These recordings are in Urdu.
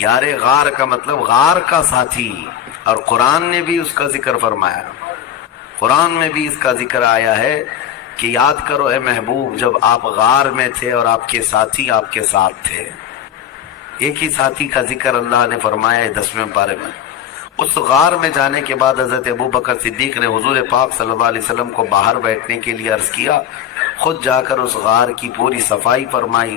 یار غار کا مطلب غار کا ساتھی، اور قرآن نے بھی اس کا ذکر فرمایا، قرآن میں بھی اس کا ذکر آیا ہے کہ یاد کرو اے محبوب جب آپ غار میں تھے اور آپ کے ساتھی آپ کے ساتھ تھے۔ ایک ہی ساتھی کا ذکر اللہ نے فرمایا ہے 10ویں پارے میں۔ اس غار میں جانے کے بعد حضرت ابوبکر صدیق نے حضور پاک صلی اللہ علیہ وسلم کو باہر بیٹھنے کے لیے عرض کیا، خود جا کر اس غار کی پوری صفائی فرمائی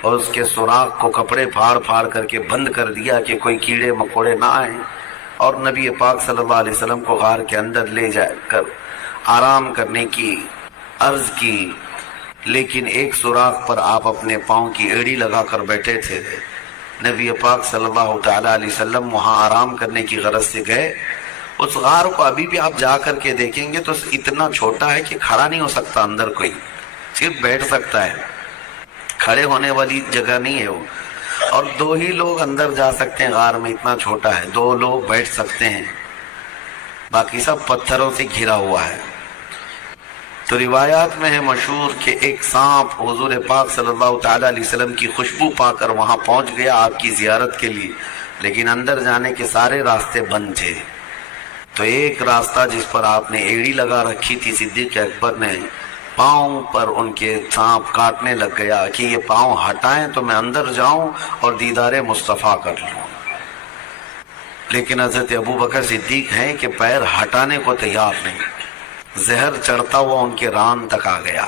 اور اس کے سوراخ کو کپڑے پھاڑ پھاڑ کر کے بند کر دیا کہ کوئی کیڑے مکوڑے نہ آئیں، اور نبی پاک صلی اللہ علیہ وسلم کو غار کے اندر لے جا کر آرام کرنے کی عرض کی، لیکن ایک سوراخ پر آپ اپنے پاؤں کی ایڑی لگا کر بیٹھے تھے۔ نبی پاک صلی اللہ تعالیٰ علیہ وسلم وہاں آرام کرنے کی غرض سے گئے۔ اس غار کو ابھی بھی آپ جا کر کے دیکھیں گے تو اتنا چھوٹا ہے کہ کھڑا نہیں ہو سکتا اندر، کوئی صرف بیٹھ سکتا ہے، کھڑے ہونے والی جگہ نہیں ہے وہ، اور 2 ہی لوگ اندر جا سکتے ہیں غار میں، اتنا چھوٹا ہے، 2 لوگ بیٹھ سکتے ہیں، باقی سب پتھروں سے گھرا ہوا ہے۔ تو روایات میں ہے مشہور کہ ایک سانپ حضور پاک صلی اللہ تعالیٰ علیہ وسلم کی خوشبو پا کر وہاں پہنچ گیا آپ کی زیارت کے لیے، لیکن اندر جانے کے سارے راستے بند تھے۔ تو ایک راستہ جس پر آپ نے ایڑی لگا رکھی تھی، صدیق اکبر نے پاؤں پر ان کے سانپ کاٹنے لگ گیا کہ یہ پاؤں ہٹائیں تو میں اندر جاؤں اور دیدار مصطفیٰ کر لوں، لیکن حضرت ابوبکر صدیق ہیں کہ پیر ہٹانے کو تیار نہیں۔ زہر چڑھتا ہوا ان کے ران تک آ گیا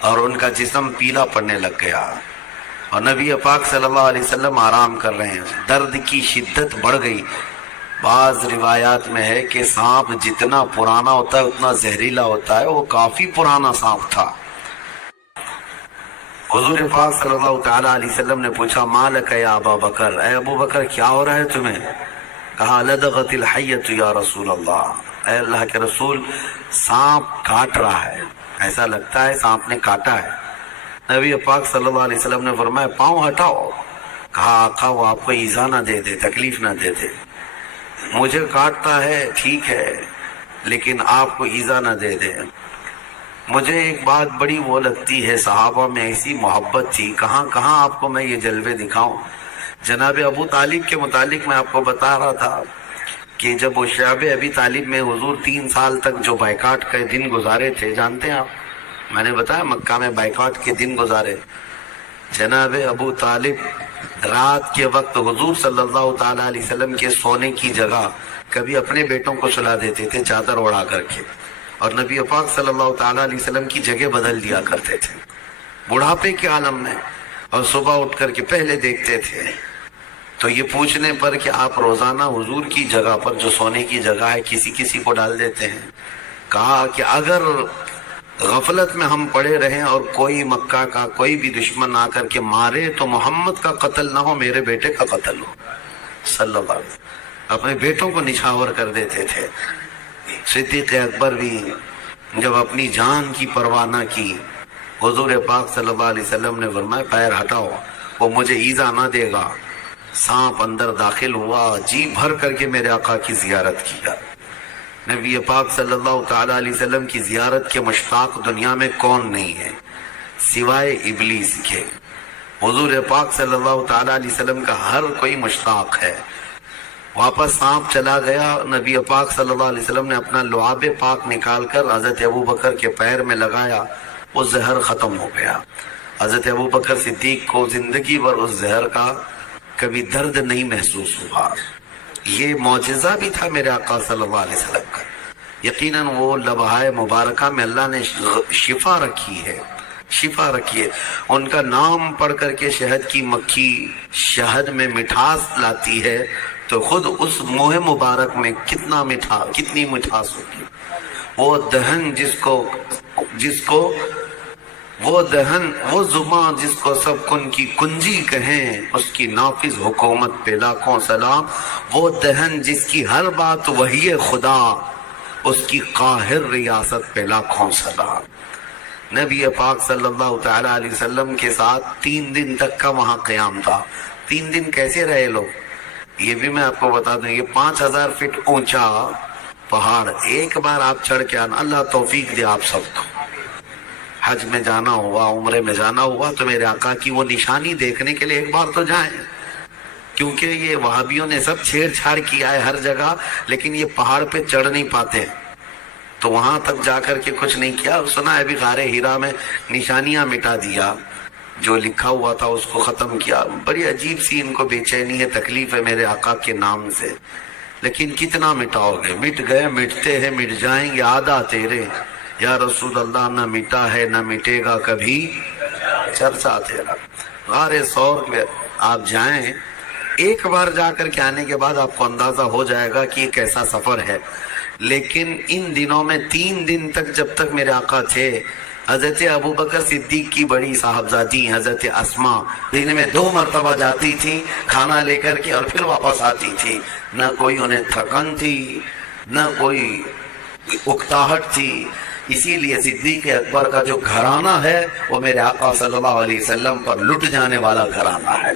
اور ان کا جسم پیلا پڑنے لگ گیا، اور نبی پاک صلی اللہ علیہ وسلم آرام کر رہے ہیں۔ درد کی شدت بڑھ گئی۔ بعض روایات میں ہے کہ سانپ جتنا پرانا ہوتا ہے اتنا زہریلا ہوتا ہے، وہ کافی پرانا سانپ تھا۔ حضور پاک صلی اللہ تعالیٰ علیہ وسلم نے پوچھا مالک یا ابا بکر، اے ابو بکر کیا ہو رہا ہے تمہیں؟ کہا لدغت الحیۃ یا رسول اللہ، اے اللہ کے رسول سانپ کاٹ رہا ہے، ایسا لگتا ہے سانپ نے کاٹا ہے۔ نبی پاک صلی اللہ علیہ وسلم نے فرمایا پاؤں ہٹاؤ۔ کہا آقا وہ آپ کو ایذا نہ دے دے، تکلیف نہ دے دے، مجھے کاٹتا ہے ٹھیک ہے لیکن آپ کو ایذا نہ دے دے۔ مجھے ایک بات بڑی وہ لگتی ہے، صحابہ میں ایسی محبت تھی، کہاں کہاں آپ کو میں یہ جلوے دکھاؤں۔ جناب ابو طالب کے متعلق میں آپ کو بتا رہا تھا کہ جب وہ شعب ابی طالب میں حضور 3 سال تک جو بائیکاٹ کے دن گزارے تھے، جانتے ہیں آپ، میں نے بتایا مکہ میں بائیکاٹ کے دن گزارے۔ جناب ابو طالب رات کے وقت حضور صلی اللہ تعالیٰ علیہ وسلم کے سونے کی جگہ کبھی اپنے بیٹوں کو سلا دیتے تھے چادر اڑا کر کے، اور نبی پاک صلی اللہ تعالیٰ علیہ وسلم کی جگہ بدل دیا کرتے تھے بڑھاپے کے عالم میں، اور صبح اٹھ کر کے پہلے دیکھتے تھے۔ تو یہ پوچھنے پر کہ آپ روزانہ حضور کی جگہ پر جو سونے کی جگہ ہے کسی کسی کو ڈال دیتے ہیں، کہا کہ اگر غفلت میں ہم پڑے رہیں اور کوئی مکہ کا کوئی بھی دشمن آ کر کے مارے تو محمد کا قتل نہ ہو، میرے بیٹے کا قتل ہو صلی اللہ علیہ وسلم۔ اپنے بیٹوں کو نچھاور کر دیتے تھے۔ صدیق اکبر بھی جب اپنی جان کی پرواہ نہ کی، حضور پاک صلی اللہ علیہ وسلم نے فرمایا پیر ہٹاؤ، وہ مجھے ایذا نہ دے گا۔ سانپ اندر داخل ہوا، جی بھر کر کے میرے آقا کی زیارت کیا۔ نبی پاک صلی اللہ تعالیٰ علیہ وسلم کی زیارت کے مشتاق دنیا میں کون نہیں ہے سوائے ابلیس کے؟ حضور پاک صلی اللہ تعالیٰ علیہ وسلم کا ہر کوئی مشتاق ہے۔ واپس سانپ چلا گیا، نبی پاک صلی اللہ علیہ وسلم نے اپنا لعاب پاک نکال کر حضرت ابوبکر کے پیر میں لگایا، وہ زہر ختم ہو گیا۔ حضرت ابوبکر صدیق کو زندگی بھر اس زہر کا کبھی درد نہیں محسوس ہوا۔ یہ معجزہ بھی تھا میرے آقا صلی اللہ علیہ وسلم کا۔ یقیناً وہ لمحہ مبارکہ میں اللہ نے شفا رکھی ہے، شفا رکھی ہے۔ ان کا نام پڑھ کر کے شہد کی مکھی شہد میں مٹھاس لاتی ہے تو خود اس منہ مبارک میں کتنی مٹھاس ہوگی۔ وہ دہن وہ زبان جس کو سب کن کی کنجی کہیں، اس کی نافذ حکومت پہ لاکھوں سلام۔ وہ دہن جس کی ہر بات وحی خدا، اس کی قاہر ریاست پہ لاکھوں سلام۔ نبی پاک صلی اللہ تعالیٰ علیہ وسلم کے ساتھ 3 دن تک کا وہاں قیام تھا۔ 3 دن کیسے رہے لوگ، یہ بھی میں آپ کو بتا دوں۔ یہ 5000 فٹ اونچا پہاڑ ایک بار آپ چڑھ کے آنا، اللہ توفیق دے آپ سب کو۔ حج میں جانا ہوا، عمرے میں جانا ہوا تو میرے آقا کی وہ نشانی دیکھنے کے لیے ایک بار تو جائیں۔ کیونکہ یہ وہابیوں نے سب چھیڑ چھاڑ کیا ہے ہر جگہ، لیکن یہ پہاڑ پہ چڑھ نہیں پاتے، تو وہاں تک جا کر کے کچھ نہیں کیا. سنا ہے ابھی غار ہیرا میں نشانیاں مٹا دیا، جو لکھا ہوا تھا اس کو ختم کیا. بڑی عجیب سی ان کو بے چینی ہے، تکلیف ہے میرے آقا کے نام سے. لیکن کتنا مٹاؤ گے؟ مٹ گئے، مٹتے ہیں، مٹ جائیں گے. آدھا تیرے یا رسول اللہ، نہ مٹا ہے نہ مٹے گا کبھی چرچا تیرا. غار ثور میں آپ جائیں، ایک بار جا کر کے آنے کے بعد آپ کو اندازہ ہو جائے گا کہ یہ کیسا سفر ہے. لیکن ان دنوں میں 3 دن تک جب تک میرے آقا تھے، حضرت ابوبکر صدیق کی بڑی صاحبزادی حضرت اسماء دن میں 2 مرتبہ جاتی تھی کھانا لے کر کے اور پھر واپس آتی تھی. نہ کوئی انہیں تھکن تھی، نہ کوئی اکتاہٹ تھی. اسی لیے صدیق اکبر کا جو گھرانہ ہے وہ میرے آقا صلی اللہ علیہ وسلم پر لٹ جانے والا گھرانہ ہے،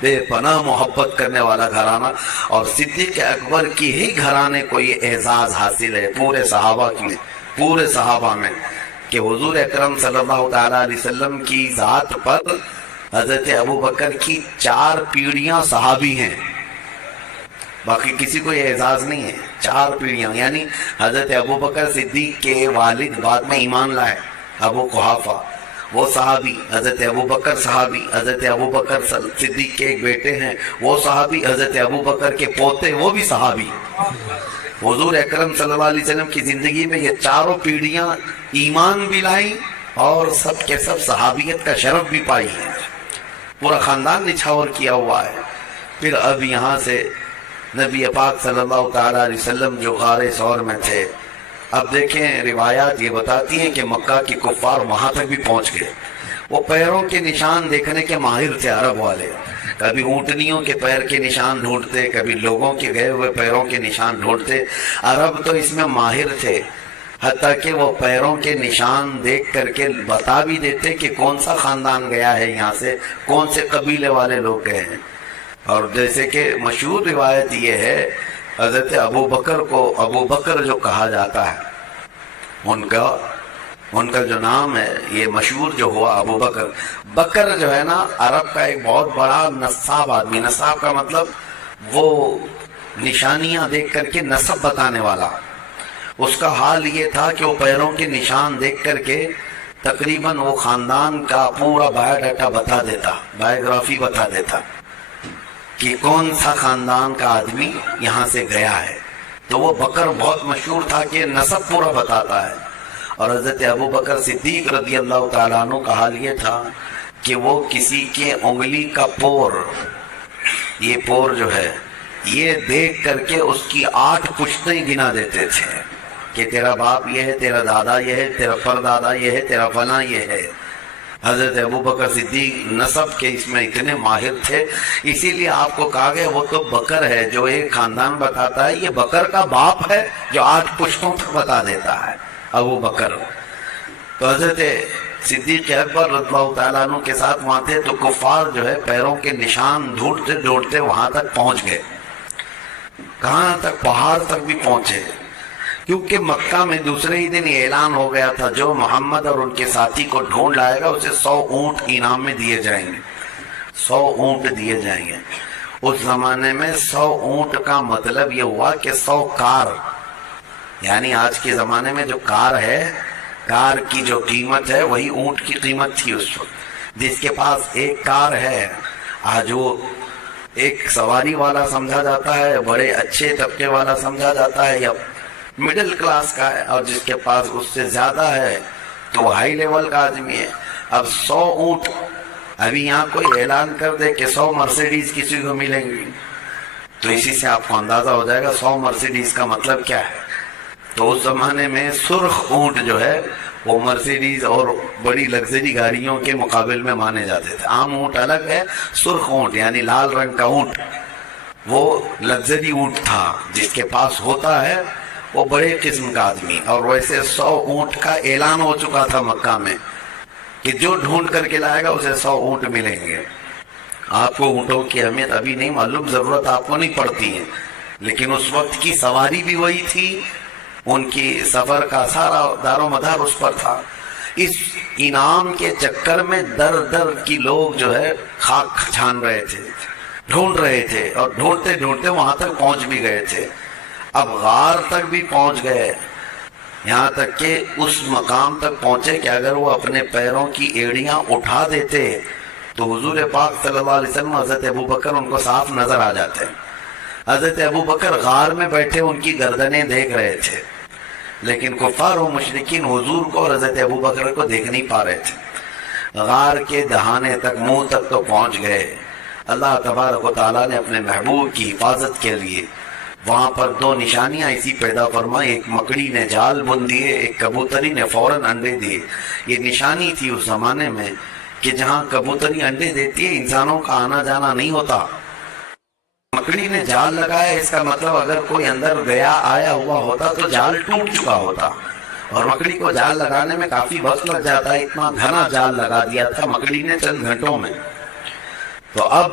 بے پناہ محبت کرنے والا گھرانہ. اور صدیق اکبر کی ہی گھرانے کو یہ اعزاز حاصل ہے پورے صحابہ میں کہ حضور اکرم صلی اللہ تعالیٰ علیہ وسلم کی ذات پر حضرت ابوبکر کی 4 پیڑھیاں صحابی ہیں. باقی کسی کو یہ اعزاز نہیں ہے. 4 پیڑھیاں، یعنی حضرت ابوبکر صدیق کے والد بعد میں ایمان لائے، ابو قحافہ، وہ صحابی. حضرت ابوبکر صحابی. حضرت ابوبکر صدیق کے ایک بیٹے ہیں وہ صحابی. حضرت ابوبکر کے پوتے وہ بھی صحابی. حضور اکرم صلی اللہ علیہ وسلم کی زندگی میں یہ 4 پیڑھیاں ایمان بھی لائیں اور سب کے سب صحابیت کا شرف بھی پائی ہے. پورا خاندان نچھاور کیا ہوا ہے. پھر اب یہاں سے نبی پاک صلی اللہ تعالیٰ علیہ وسلم جو غار ثور میں تھے، اب دیکھیں روایات یہ بتاتی ہیں کہ مکہ کی کفار وہاں تک بھی پہنچ گئے. وہ پیروں کے نشان دیکھنے کے ماہر تھے عرب والے. کبھی اونٹنیوں کے پیر کے نشان ڈھونڈتے، کبھی لوگوں کے گئے ہوئے پیروں کے نشان ڈھونڈتے. عرب تو اس میں ماہر تھے، حتیٰ کہ وہ پیروں کے نشان دیکھ کر کے بتا بھی دیتے کہ کون سا خاندان گیا ہے یہاں سے، کون سے قبیلے والے لوگ گئے ہیں. اور جیسے کہ مشہور روایت یہ ہے، حضرت ابوبکر کو ابوبکر جو کہا جاتا ہے، ان کا جو نام ہے یہ مشہور جو ہوا ابوبکر. بکر جو ہے نا عرب کا ایک بہت بڑا نصاب آدمی. نصاب کا مطلب وہ نشانیاں دیکھ کر کے نسب بتانے والا. اس کا حال یہ تھا کہ وہ پیروں کے نشان دیکھ کر کے تقریباً وہ خاندان کا پورا بایو ڈاٹا بتا دیتا، بایوگرافی بتا دیتا کہ کون سا خاندان کا آدمی یہاں سے گیا ہے. تو وہ بکر بہت مشہور تھا کہ نسب پورا بتاتا ہے. اور حضرت ابوبکر صدیق رضی اللہ تعالیٰ عنہ کا حال یہ تھا کہ وہ کسی کے انگلی کا پور، یہ پور جو ہے، یہ دیکھ کر کے اس کی 8 پشتیں گنا دیتے تھے کہ تیرا باپ یہ ہے، تیرا دادا یہ ہے، تیرا پردادا یہ ہے، تیرا فلاں یہ ہے. حضرت ابوبکر صدیق نسب کے اس میں اتنے ماہر تھے، اسی لیے آپ کو کہا گیا وہ تو بکر ہے جو ایک خاندان بتاتا ہے. یہ بکر کا باپ ہے جو 8 پشتوں تک بتا دیتا ہے، ابوبکر. تو حضرت صدیق اکبر رضی اللہ تعالیٰ عنہ کے ساتھ وہاں تھے، تو کفار جو ہے پیروں کے نشان ڈھونڈتے ڈھونڈتے وہاں تک پہنچ گئے. کہاں تک؟ پہاڑ تک بھی پہنچے، کیونکہ مکہ میں دوسرے ہی دن اعلان ہو گیا تھا جو محمد اور ان کے ساتھی کو ڈھونڈ لائے گا اسے 100 اونٹ انعام میں دیے جائیں گے. 100 اونٹ دیے جائیں گے. اس زمانے میں 100 اونٹ کا مطلب یہ ہوا کہ 100 کار، یعنی آج کے زمانے میں جو کار ہے، کار کی جو قیمت ہے وہی اونٹ کی قیمت تھی اس وقت. جس کے پاس ایک کار ہے، آج وہ ایک سواری والا سمجھا جاتا ہے، بڑے اچھے طبقے والا سمجھا جاتا ہے، یا مڈل کلاس کا ہے. اور جس کے پاس اس سے زیادہ ہے تو وہ ہائی لیول کا آدمی ہے. اب 100 اونٹ، ابھی یہاں کوئی اعلان کر دے کہ 100 مرسیڈیز کسی کو ملیں گی تو اسی سے آپ کو اندازہ ہو جائے گا 100 مرسیڈیز کا مطلب کیا ہے. تو اس زمانے میں سرخ اونٹ جو ہے وہ مرسیڈیز اور بڑی لگژری گاڑیوں کے مقابل میں مانے جاتے تھے. عام اونٹ الگ ہے، سرخ اونٹ یعنی لال رنگ کا اونٹ وہ لگژری اونٹ تھا. جس کے پاس ہوتا ہے وہ بڑے قسم کا آدمی. اور ویسے 100 اونٹ کا اعلان ہو چکا تھا مکہ میں کہ جو ڈھونڈ کر کے لائے گا اسے 100 اونٹ ملیں گے. آپ کو اونٹوں کی اہمیت ابھی نہیں معلوم، ضرورت آپ کو نہیں پڑتی ہے، لیکن اس وقت کی سواری بھی وہی تھی، ان کی سفر کا سارا دار و مدار اس پر تھا. اس انعام کے چکر میں در در کی لوگ جو ہے خاک چھان رہے تھے. ڈھونڈ رہے تھے اور ڈھونڈتے ڈھونڈتے وہاں تک پہنچ بھی گئے تھے. اب غار تک بھی پہنچ گئے, یہاں تک کہ اس مقام تک پہنچے کہ اگر وہ اپنے پیروں کی ایڑیاں اٹھا دیتے تو حضور پاک صلی اللہ علیہ وسلم حضرت ابو بکر ان کو صاف نظر آ جاتے. حضرت ابو بکر غار میں بیٹھے ان کی گردنیں دیکھ رہے تھے, لیکن کفار و مشرکین حضور کو اور حضرت ابو بکر کو دیکھ نہیں پا رہے تھے. غار کے دہانے تک, منہ تک تو پہنچ گئے. اللہ تبارک و تعالیٰ نے اپنے محبوب کی حفاظت کے لیے وہاں پر دو نشانیاں ایسی پیدا فرمائی. ایک مکڑی نے جال بن دیے, ایک کبوتری نے فوراً انڈے دیے. یہ نشانی تھی اس زمانے میں کہ جہاں کبوتری انڈے دیتی ہے انسانوں کا آنا جانا نہیں ہوتا. مکڑی نے جال لگایا, اس کا مطلب اگر کوئی اندر گیا آیا ہوا ہوتا تو جال ٹوٹ چکا ہوتا, اور مکڑی کو جال لگانے میں کافی وقت لگ جاتا ہے. اتنا گھنا جال لگا دیا تھا مکڑی نے چند گھنٹوں میں. تو اب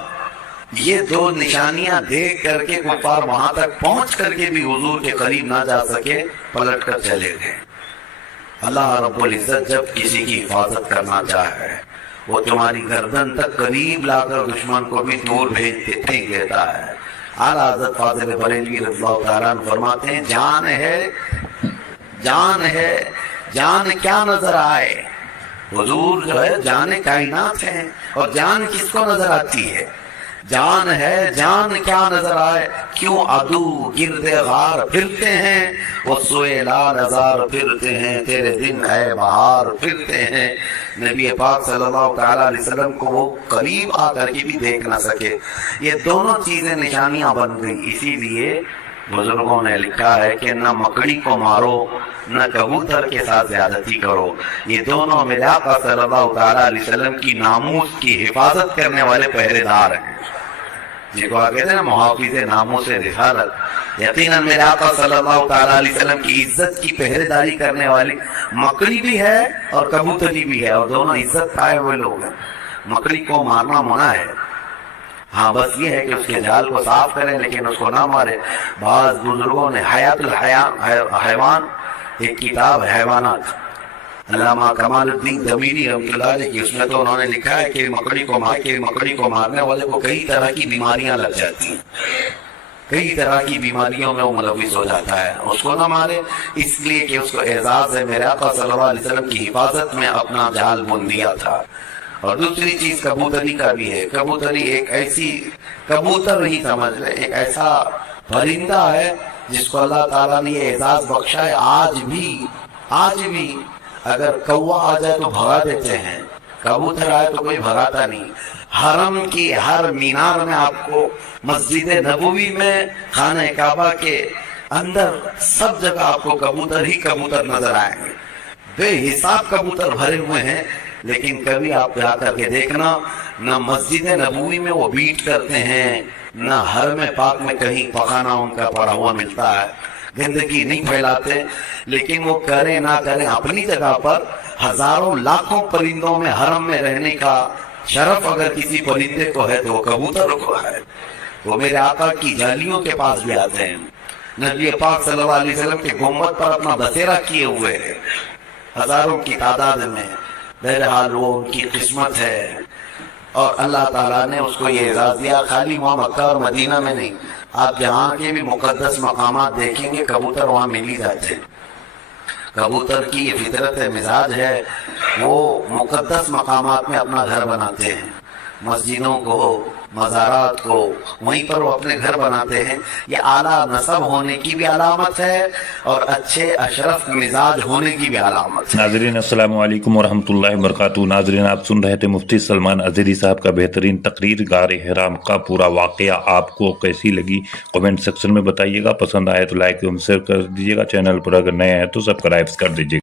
یہ دو نشانیاں دیکھ کر کے کفار وہاں تک پہنچ کر کے بھی حضور کے قریب نہ جا سکے, پلٹ کر چلے گئے. اللہ رب العزت جب کسی کی حفاظت کرنا چاہے وہ تمہاری گردن تک قریب لا کر دشمن کو بھی دور بھیج پھینک دیتا ہے. اعلیٰ حضرت فاضل بریلوی رضی اللہ تعالیٰ عنہ فرماتے ہیں, جان ہے جان ہے جان کیا نظر آئے. حضور جو ہے جان کائنات ہیں, اور جان کس کو نظر آتی ہے؟ جان ہے جان کیا نظر آئے. کیوں عدو گرد غار پھرتے ہیں, وہ سوئے لال ہزار پھرتے ہیں, تیرے دن ہے بہار پھرتے ہیں. نبی پاک صلی اللہ تعالیٰ علیہ وسلم کو وہ قریب آ کر کے بھی دیکھ نہ سکے. یہ دونوں چیزیں نشانیاں بن گئی. اسی لیے بزرگوں نے لکھا ہے کہ نہ مکڑی کو مارو نہ کبوتر کے ساتھ زیادتی کرو. یہ دونوں میرے آقا صلی اللہ تعالیٰ علیہ وسلم کی ناموس کی حفاظت کرنے والے پہرے دار ہیں, جن کو کہتے ہیں نا محافظ ناموس رسالت. یقیناً میرے آقا صلی اللہ تعالیٰ علیہ وسلم کی عزت کی پہرے داری کرنے والی مکڑی بھی ہے اور کبوتری بھی ہے, اور دونوں عزت پائے ہوئے لوگ ہیں. مکڑی کو مارنا منع ہے, ہاں بس یہ ہے کہ اس کے جال کو صاف کریں لیکن اس کو نہ مارے. بعض بزرگوں نے حیات الحیوان, ایک کتاب حیوانات, علامہ کمال الدین دمیری رحمۃ اللہ علیہ کی, اس میں تو انہوں نے لکھا ہے کہ مکڑی کو مارنے والے کو کئی طرح کی بیماریاں لگ جاتی ہیں, کئی طرح کی بیماریوں میں وہ ملوث ہو جاتا ہے. اس کو نہ مارے اس لیے کہ اس کو اعزاز ہے میرے آقا صلی اللہ علیہ وسلم کی حفاظت میں اپنا جال بن دیا تھا. اور دوسری چیز کبوتری کا بھی ہے. کبوتری ایک ایسی, کبوتر نہیں سمجھ لے, ایک ایسا پرندہ ہے جس کو اللہ تعالیٰ نے یہ اعزاز بخشا ہے. آج بھی اگر کوا آ جائے تو بھگا دیتے ہیں, کبوتر آئے تو کوئی بھگاتا نہیں. حرم کی ہر مینار میں آپ کو, مسجد نبوی میں, خانہ کعبہ کے اندر, سب جگہ آپ کو کبوتر ہی کبوتر نظر آئیں گے. بے حساب کبوتر بھرے ہوئے ہیں, لیکن کبھی آپ جا کر کے دیکھنا نہ مسجد نبوی میں وہ بیٹ کرتے ہیں نہ حرم پاک میں کہیں پخانہ ان کا پڑا ہوا ملتا ہے. گندگی نہیں پھیلاتے, لیکن وہ کریں نہ کریں اپنی جگہ پر ہزاروں لاکھوں پرندوں میں حرم میں رہنے کا شرف اگر کسی پرندے کو ہے تو وہ کبوتر کو ہے. وہ میرے آقا کی جالیوں کے پاس بھی آتے ہیں. نبی پاک صلی اللہ علیہ وسلم کے گنبد پر اپنا بسیرا کیے ہوئے ہیں ہزاروں کی تعداد میں. بہرحال وہ ان کی قسمت ہے, اور اللہ تعالیٰ نے اس کو یہ اعزاز دیا. خالی وہاں مکہ اور مدینہ میں نہیں, آپ جہاں کے بھی مقدس مقامات دیکھیں گے کبوتر وہاں مل ہی جاتے ہیں. کبوتر کی یہ فطرت ہے, مزاج ہے, وہ مقدس مقامات میں اپنا گھر بناتے ہیں. مسجدوں کو, مزارات کو, وہیں پر وہ اپنے گھر بناتے ہیں. یہ اعلیٰ نسب ہونے کی بھی علامت ہے اور اچھے اشرف مزاج ہونے کی بھی علامت ہے. ناظرین السلام علیکم ورحمۃ اللہ وبرکاتہ. ناظرین آپ سن رہے تھے مفتی سلمان اظہری صاحب کا بہترین تقریر. غار حرام کا پورا واقعہ آپ کو کیسی لگی کمنٹ سیکشن میں بتائیے گا. پسند آئے تو لائک اور شیئر کر دیجیے گا. چینل پر اگر نئے ہیں تو سبسکرائب کر دیجیے گا.